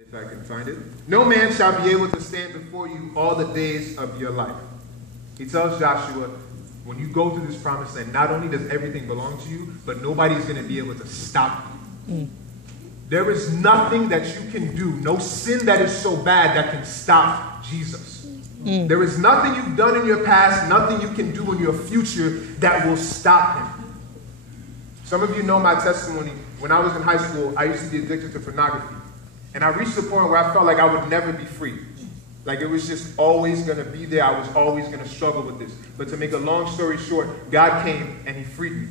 If I can find it. No man shall be able to stand before you all the days of your life. He tells Joshua, when you go through this promised land, not only does everything belong to you, but nobody's going to be able to stop you. There is nothing that you can do, no sin that is so bad that can stop Jesus. There is nothing you've done in your past, nothing you can do in your future that will stop him. Some of you know my testimony. When I was in high school, I used to be addicted to pornography. And I reached the point where I felt like I would never be free. Like it was just always going to be there. I was always going to struggle with this. But to make a long story short, God came and he freed me.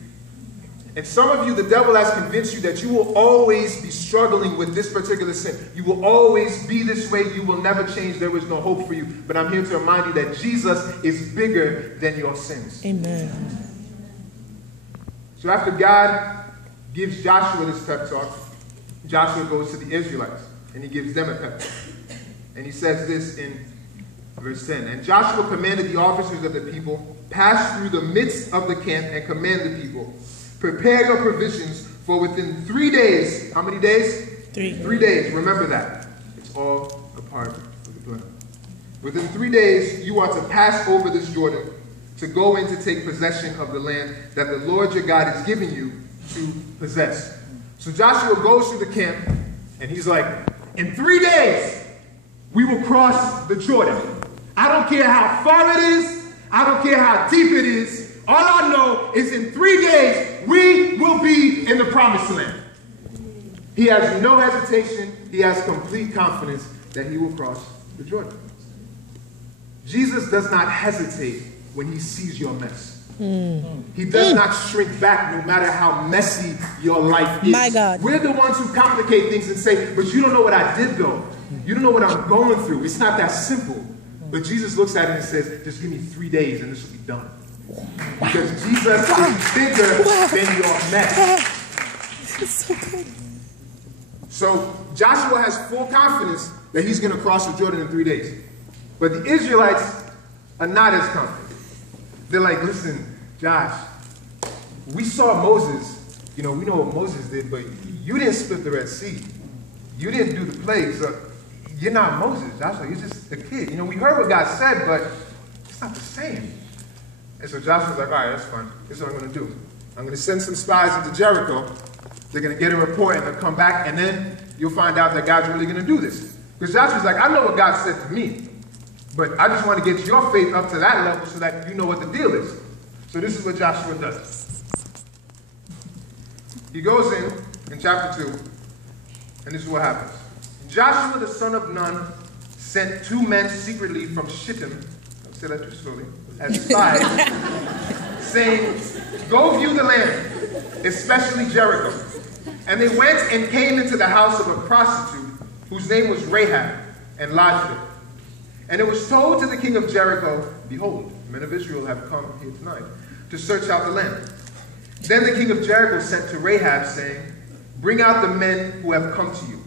And some of you, the devil has convinced you that you will always be struggling with this particular sin. You will always be this way. You will never change. There is no hope for you. But I'm here to remind you that Jesus is bigger than your sins. Amen. So after God gives Joshua this pep talk, Joshua goes to the Israelites and he gives them a pep talk. And he says this in verse 10. And Joshua commanded the officers of the people, pass through the midst of the camp and command the people, prepare your provisions for within 3 days. How many days? 3. 3 days. Remember that. It's all a part of the plan. Within 3 days, you are to pass over this Jordan to go in to take possession of the land that the Lord your God is giving you to possess. So Joshua goes through the camp, and he's like, in 3 days, we will cross the Jordan. I don't care how far it is. I don't care how deep it is. All I know is in 3 days, we will be in the promised land. He has no hesitation. He has complete confidence that he will cross the Jordan. Jesus does not hesitate when he sees your mess. He does not shrink back no matter how messy your life is. My God. We're the ones who complicate things and say, but you don't know what I did though. You don't know what I'm going through. It's not that simple. But Jesus looks at it and says, just give me 3 days and this will be done. Because Jesus is bigger than your mess. It's so good. So Joshua has full confidence that he's going to cross the Jordan in 3 days. But the Israelites are not as confident. They're like, listen, Josh, we saw Moses. You know, we know what Moses did, but you didn't split the Red Sea. You didn't do the plagues. You're not Moses, Joshua. You're just a kid. You know, we heard what God said, but it's not the same. And so Joshua's like, all right, that's fine. This is what I'm going to do. I'm going to send some spies into Jericho. They're going to get a report, and they'll come back, and then you'll find out that God's really going to do this. Because Joshua's like, I know what God said to me. But I just want to get your faith up to that level so that you know what the deal is. So this is what Joshua does. He goes in chapter 2, and this is what happens. Joshua the son of Nun sent 2 men secretly from Shittim, I'll say that too slowly, as spies, saying, go view the land, especially Jericho. And they went and came into the house of a prostitute whose name was Rahab, and lodged there. And it was told to the king of Jericho, behold, men of Israel have come here tonight to search out the land. Then the king of Jericho sent to Rahab, saying, bring out the men who have come to you,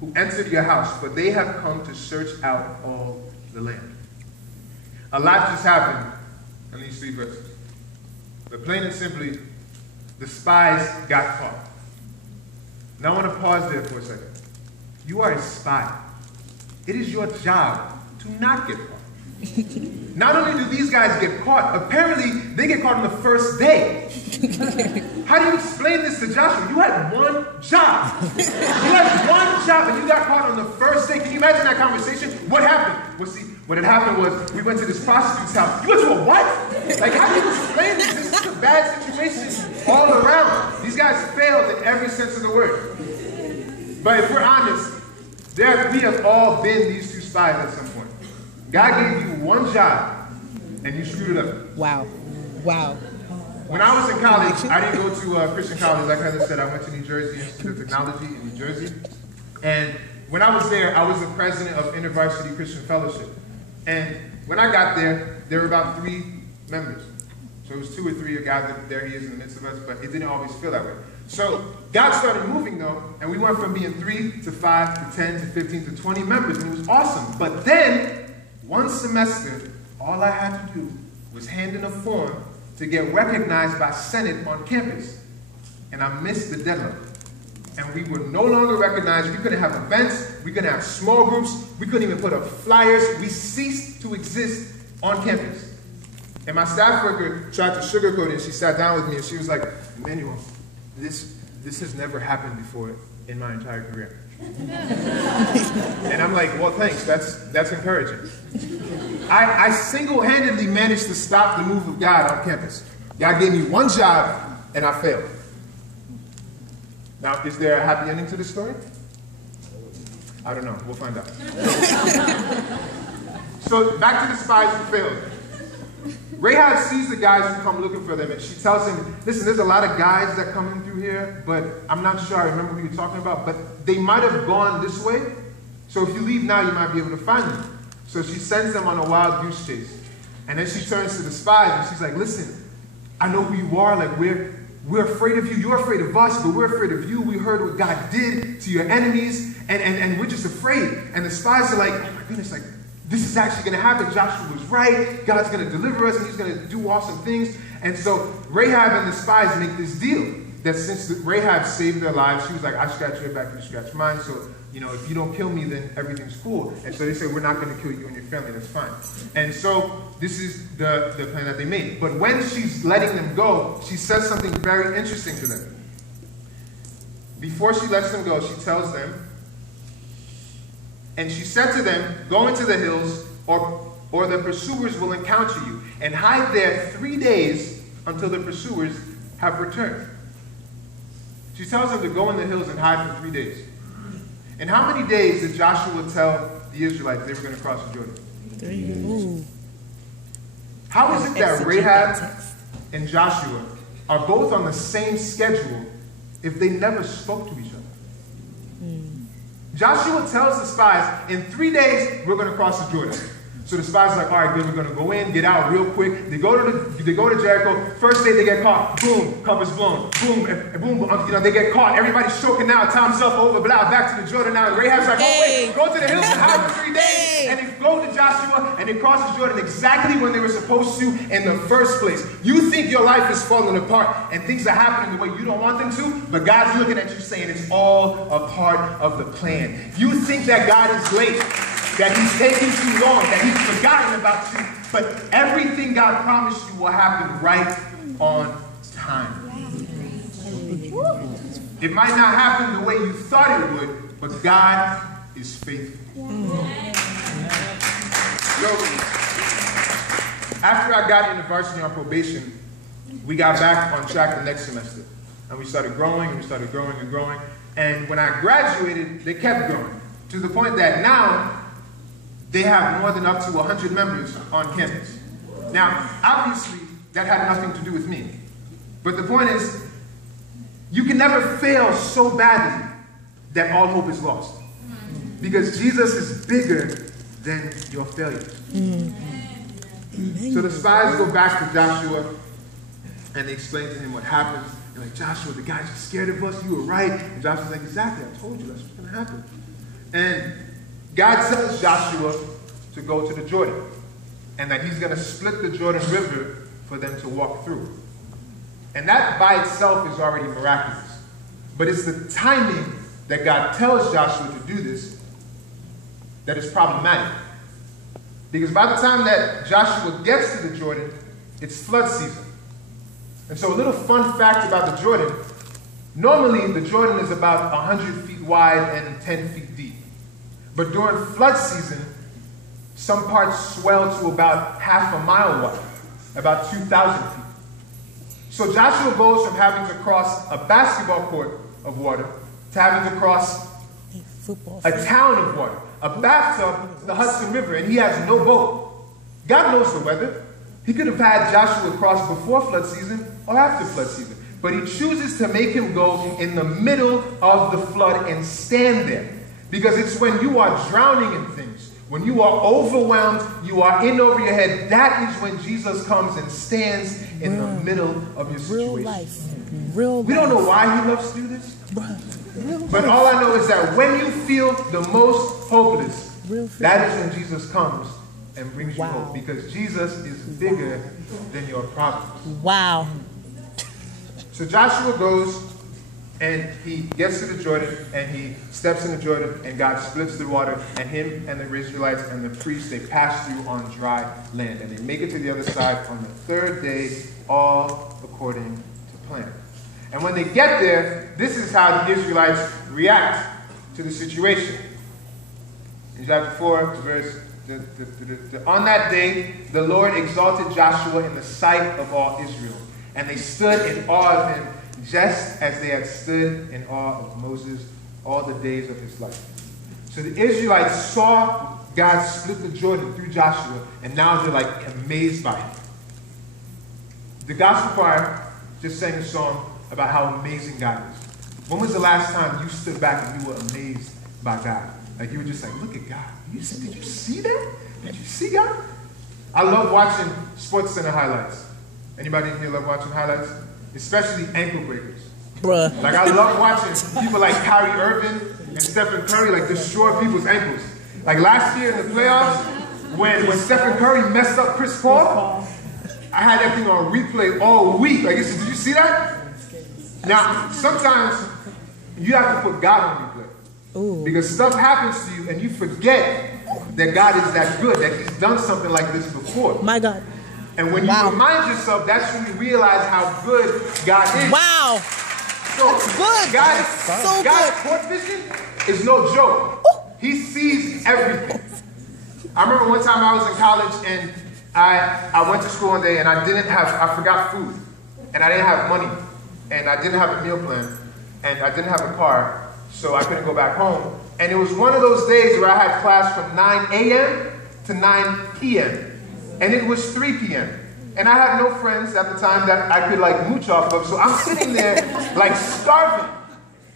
who entered your house, for they have come to search out all the land. A lot just happened in these 3 verses. But plain and simply, the spies got caught. Now I want to pause there for a second. You are a spy. It is your job to not get caught. Not only do these guys get caught, apparently they get caught on the first day. How do you explain this to Joshua? You had one job. You had one job and you got caught on the first day. Can you imagine that conversation? What happened? Well, see, what had happened was we went to this prostitute's house. You went to a what? Like, how do you explain this? This is a bad situation all around. These guys failed in every sense of the word. But if we're honest, we have all been these 2 spies at some point. God gave you one job, and you screwed it up. Wow. Wow. When I was in college, I didn't go to Christian college. Like Heather said, I went to New Jersey Institute of Technology in New Jersey. And when I was there, I was the president of InterVarsity Christian Fellowship. And when I got there, there were about 3 members. So it was 2 or 3 guys that there he is in the midst of us, but it didn't always feel that way. So God started moving though, and we went from being 3 to 5 to 10 to 15 to 20 members, and it was awesome. But then, one semester, all I had to do was hand in a form to get recognized by Senate on campus. And I missed the deadline. and we were no longer recognized. We couldn't have events. We couldn't have small groups. We couldn't even put up flyers. We ceased to exist on campus. And my staff worker tried to sugarcoat it, and she sat down with me, and she was like, Emmanuel, this has never happened before in my entire career. And I'm like, well, thanks. That's encouraging. I single-handedly managed to stop the move of God on campus. God gave me one job, and I failed. Now, is there a happy ending to this story? I don't know. We'll find out. So, back to the spies who failed. Rahab sees the guys who come looking for them, and she tells him, listen, there's a lot of guys that come in through here, but I'm not sure I remember who you're talking about, but they might have gone this way, so if you leave now, you might be able to find them. So she sends them on a wild goose chase. And then she turns to the spies, and she's like, listen, I know who you are, like, we're afraid of you, you're afraid of us, but we're afraid of you. We heard what God did to your enemies, and we're just afraid. And the spies are like, oh my goodness, like, this is actually going to happen. Joshua was right. God's going to deliver us, and he's going to do awesome things. And so Rahab and the spies make this deal that since Rahab saved their lives, she was like, I scratch your back, you scratch mine. So, you know, if you don't kill me, then everything's cool. And so they say, we're not going to kill you and your family. That's fine. And so this is the plan that they made. But when she's letting them go, she says something very interesting to them. Before she lets them go, she tells them, and she said to them, go into the hills, or the pursuers will encounter you, and hide there 3 days until the pursuers have returned. She tells them to go in the hills and hide for 3 days. And how many days did Joshua tell the Israelites they were going to cross the Jordan? 3 years. How is it that Rahab and Joshua are both on the same schedule if they never spoke to each other? Joshua tells the spies, in 3 days, we're going to cross the Jordan. So the spies are like, all right, good, we're going to go in, get out real quick. They go to Jericho. First day they get caught. Boom, covers blown. Boom, and boom, you know, they get caught. Everybody's choking now. Time's up, over, blah, back to the Jordan now. And Rahab's like, oh, wait, go to the hills and hide for 3 days. And they go to Joshua, and they cross the Jordan exactly when they were supposed to in the first place. You think your life is falling apart, and things are happening the way you don't want them to, but God's looking at you saying it's all a part of the plan. You think that God is late, that he's taking too long, that he's forgotten about you, but everything God promised you will happen right on time. It might not happen the way you thought it would, but God is faithful. So, after I got into varsity on probation, we got back on track the next semester. And we started growing, and we started growing and growing. And when I graduated, they kept growing, to the point that now, they have more than up to 100 members on campus. Now, obviously, that had nothing to do with me. But the point is, you can never fail so badly that all hope is lost. Because Jesus is bigger than your failures. So the spies go back to Joshua, and they explain to him what happened. They're like, Joshua, the guys are scared of us. You were right. And Joshua's like, exactly, I told you that's what's going to happen. And God tells Joshua to go to the Jordan, and that he's going to split the Jordan River for them to walk through. And that by itself is already miraculous. But it's the timing that God tells Joshua to do this that is problematic. Because by the time that Joshua gets to the Jordan, it's flood season. And so a little fun fact about the Jordan, normally the Jordan is about 100 feet wide and 10 feet deep. But during flood season, some parts swell to about half a mile wide, about 2,000 feet. So Joshua goes from having to cross a basketball court of water to having to cross a town of water, a bathtub, the Hudson River, and he has no boat. God knows the weather. He could have had Joshua cross before flood season or after flood season. But he chooses to make him go in the middle of the flood and stand there. Because it's when you are drowning in things, when you are overwhelmed, you are in over your head, that is when Jesus comes and stands in the middle of your situation. Real life. Real we don't know why he loves to do this. But all I know is that when you feel the most hopeless, that is when Jesus comes and brings you hope. Because Jesus is bigger than your problems. Wow. So Joshua goes And he gets to the Jordan, and he steps in the Jordan, and God splits the water, and him and the Israelites and the priests, they pass through on dry land. And they make it to the other side on the third day, all according to plan. And when they get there, this is how the Israelites react to the situation. In chapter 4, verse on that day, the Lord exalted Joshua in the sight of all Israel, and they stood in awe of him, just as they had stood in awe of Moses all the days of his life. So the Israelites saw God split the Jordan through Joshua, and now they're like amazed by him. The gospel choir just sang a song about how amazing God is. When was the last time you stood back and you were amazed by God? Like you were just like, look at God. Did you see that? Did you see God? I love watching Sports Center highlights. Anybody in here love watching highlights? Especially ankle breakers. Bruh. Like I love watching people like Kyrie Irving and Stephen Curry like destroy people's ankles. Like last year in the playoffs, when Stephen Curry messed up Chris Paul, I had that thing on replay all week. Like, did you see that? Now, sometimes you have to put God on replay. Ooh. Because stuff happens to you and you forget that God is that good, that he's done something like this before. My God. And when you remind yourself, that's when you realize how good God is. Wow. So that's good. God's court vision is no joke. Ooh. He sees everything. I remember one time I was in college and I went to school one day and I forgot food. And I didn't have money. And I didn't have a meal plan. And I didn't have a car. So I couldn't go back home. And it was one of those days where I had class from 9 a.m. to 9 p.m. And it was 3 p.m. And I had no friends at the time that I could like mooch off of. So I'm sitting there like starving.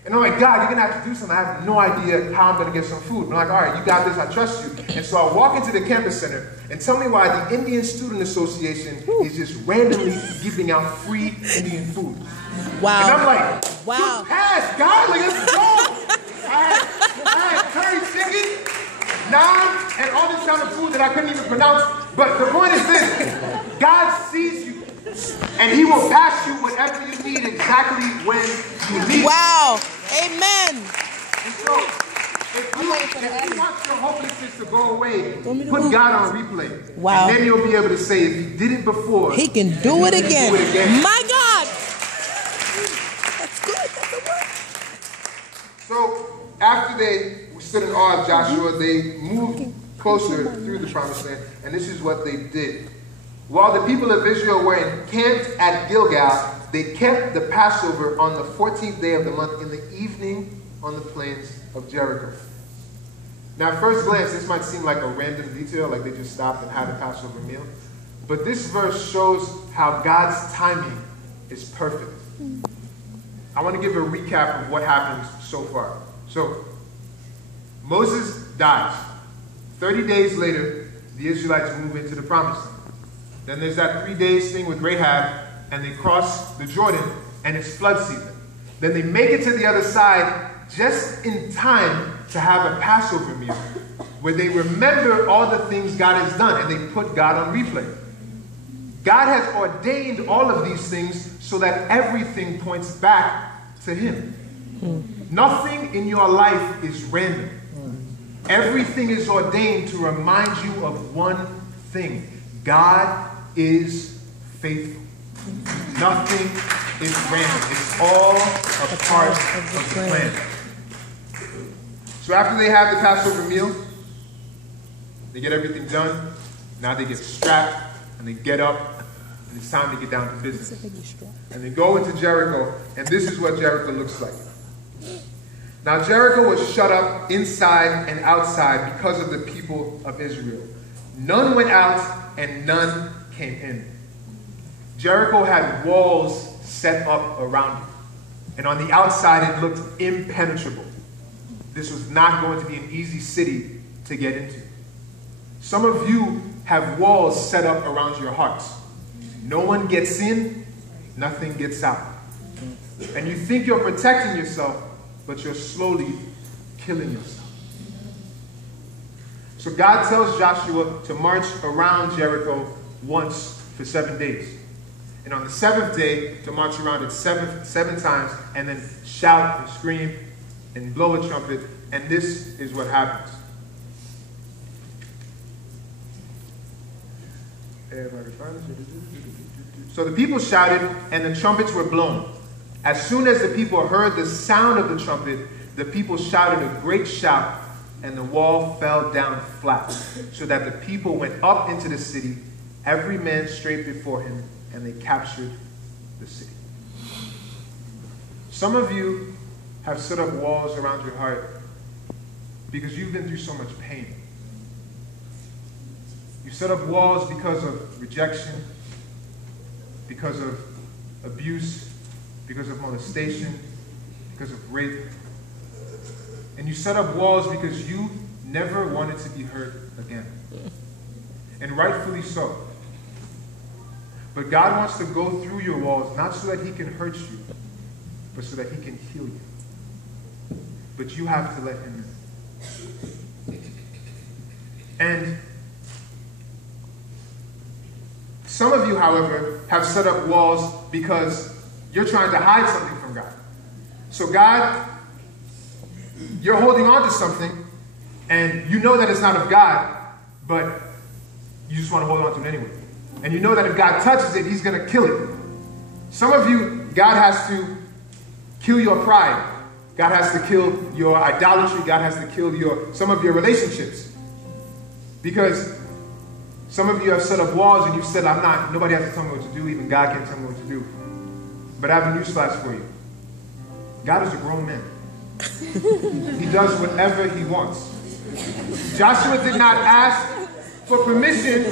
And I'm like, God, you're going to have to do something. I have no idea how I'm going to get some food. And I'm like, all right, you got this. I trust you. And so I walk into the campus center and tell me why the Indian Student Association is just randomly giving out free Indian food. Wow. And I'm like, wow. Good pass, God. Like, let's go. I had curry chicken, naan, and all this kind of food that I couldn't even pronounce. But the point is this. God sees you. And he will pass you whatever you need exactly when you need it. Wow. Amen. And so, if you want your hopelessness to go away, put God on replay. Wow. And then you'll be able to say, if he did it before, he can do it again. My God. That's good. That's a word. So, after they stood in awe of Joshua, they moved closer through the promised land. And this is what they did. While the people of Israel were encamped at Gilgal, they kept the Passover on the 14th day of the month in the evening on the plains of Jericho. Now, at first glance, this might seem like a random detail, like they just stopped and had a Passover meal. But this verse shows how God's timing is perfect. I want to give a recap of what happened so far. So, Moses dies. 30 days later, the Israelites move into the promised land. Then there's that 3 days thing with Rahab, and they cross the Jordan, and it's flood season. Then they make it to the other side just in time to have a Passover meal, where they remember all the things God has done, and they put God on replay. God has ordained all of these things so that everything points back to him. Nothing in your life is random. Everything is ordained to remind you of one thing. God is faithful. Nothing is random. It's all a part of the plan. So after they have the Passover meal, they get everything done. Now they get strapped and they get up and it's time to get down to business. And they go into Jericho, and this is what Jericho looks like. Now Jericho was shut up inside and outside because of the people of Israel. None went out and none came in. Jericho had walls set up around it. And on the outside it looked impenetrable. This was not going to be an easy city to get into. Some of you have walls set up around your hearts. No one gets in, nothing gets out. And you think you're protecting yourself, but you're slowly killing yourself. So God tells Joshua to march around Jericho once for 7 days. And on the seventh day, to march around it seven times, and then shout and scream and blow a trumpet. And this is what happens. So the people shouted, and the trumpets were blown. As soon as the people heard the sound of the trumpet, the people shouted a great shout, and the wall fell down flat, so that the people went up into the city, every man straight before him, and they captured the city. Some of you have set up walls around your heart because you've been through so much pain. You set up walls because of rejection, because of abuse, because of molestation, because of rape. And you set up walls because you never wanted to be hurt again. And rightfully so. But God wants to go through your walls, not so that he can hurt you, but so that he can heal you. But you have to let him in. And some of you, however, have set up walls because you're trying to hide something from God. So God, you're holding on to something, and you know that it's not of God, but you just want to hold on to it anyway. And you know that if God touches it, he's going to kill it. Some of you, God has to kill your pride. God has to kill your idolatry. God has to kill some of your relationships. Because some of you have set up walls and you've said, nobody has to tell me what to do. Even God can't tell me what to do. But I have a newsflash for you. God is a grown man. He does whatever he wants. Joshua did not ask for permission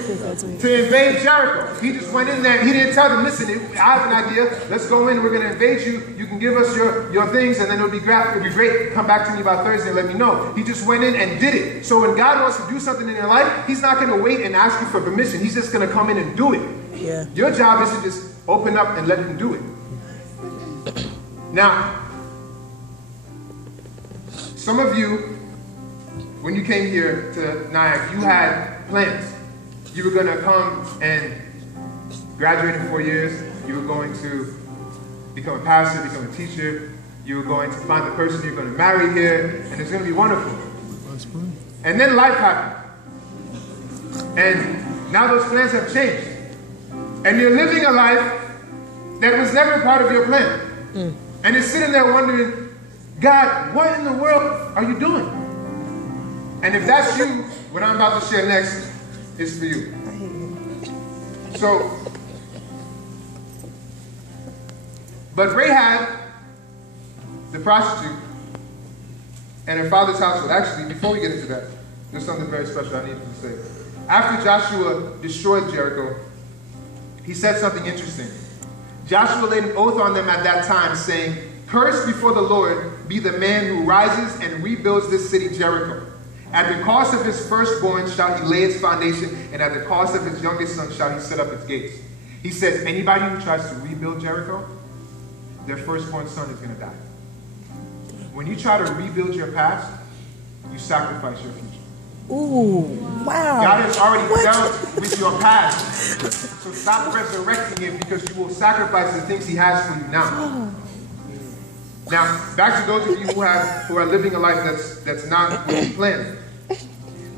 to invade Jericho. He just went in there. He didn't tell them, listen, I have an idea. Let's go in. We're going to invade you. You can give us your things, and then it'll be great. Come back to me by Thursday and let me know. He just went in and did it. So when God wants to do something in your life, he's not going to wait and ask you for permission. He's just going to come in and do it. Yeah. Your job is to just open up and let him do it. Now, some of you, when you came here to Nyack, you had plans. You were going to come and graduate in 4 years. You were going to become a pastor, become a teacher. You were going to find the person you're going to marry here, and it's going to be wonderful. And then life happened. And now those plans have changed. And you're living a life that was never part of your plan. And you're sitting there wondering, God, what in the world are you doing? And if that's you, what I'm about to share next is for you. So, but Rahab, the prostitute, and her father's household, actually, before we get into that, there's something very special I need to say. After Joshua destroyed Jericho, he said something interesting. Joshua laid an oath on them at that time, saying, "Cursed before the Lord be the man who rises and rebuilds this city Jericho. At the cost of his firstborn shall he lay its foundation, and at the cost of his youngest son shall he set up its gates." He says, anybody who tries to rebuild Jericho, their firstborn son is going to die. When you try to rebuild your past, you sacrifice your future. Ooh, wow. God has already dealt with your past. So stop resurrecting it, because you will sacrifice the things he has for you now. Now, back to those of you who are living a life that's not what you planned.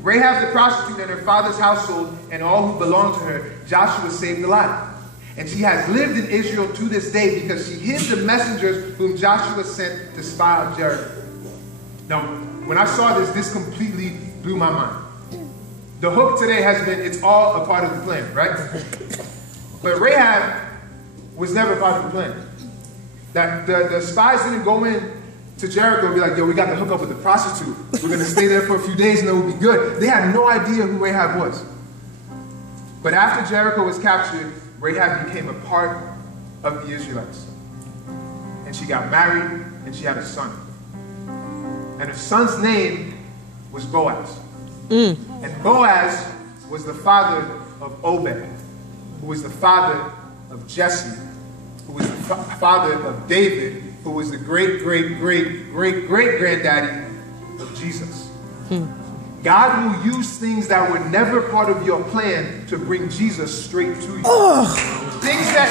Rahab the prostitute and her father's household and all who belonged to her, Joshua saved alive. And she has lived in Israel to this day because she hid the messengers whom Joshua sent to spy out Jericho. Now, when I saw this completely blew my mind. The hook today has been, it's all a part of the plan, right? But Rahab was never part of the plan. That the spies didn't go in to Jericho and be like, yo, we got to hook up with the prostitute. We're going to stay there for a few days and then we'll be good. They had no idea who Rahab was. But after Jericho was captured, Rahab became a part of the Israelites. And she got married and she had a son. And her son's name was Boaz. And Boaz was the father of Obed, who was the father of Jesse, who was the father of David, who was the great-great-great-great-great-granddaddy of Jesus. God will use things that were never part of your plan to bring Jesus straight to you. Things that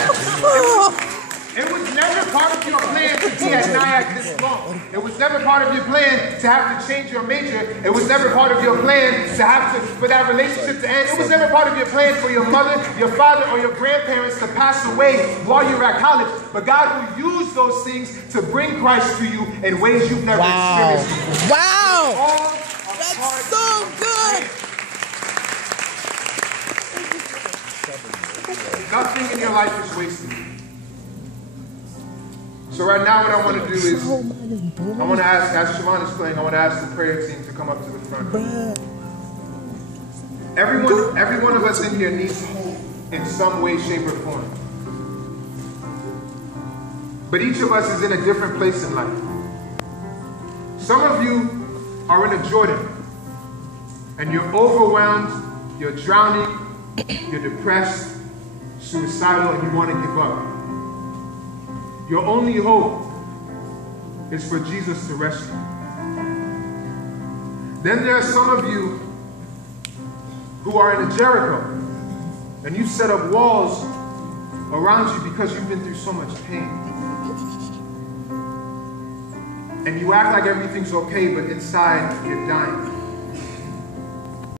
it was never part of your plan to be at Nyack this long. It was never part of your plan to have to change your major. It was never part of your plan to have to, for that relationship to end. It was never part of your plan for your mother, your father, or your grandparents to pass away while you were at college. But God will use those things to bring Christ to you in ways you've never experienced before. Wow. All That's so good. Nothing in your life is wasted. So right now what I want to do is, I want to ask, as Siobhan is playing, I want to ask the prayer team to come up to the front. Every one of us in here needs hope in some way, shape, or form. But each of us is in a different place in life. Some of you are in a Jordan, and you're overwhelmed, you're drowning, you're depressed, suicidal, and you want to give up. Your only hope is for Jesus to rescue. Then there are some of you who are in a Jericho, and you set up walls around you because you've been through so much pain. And you act like everything's okay, but inside you're dying.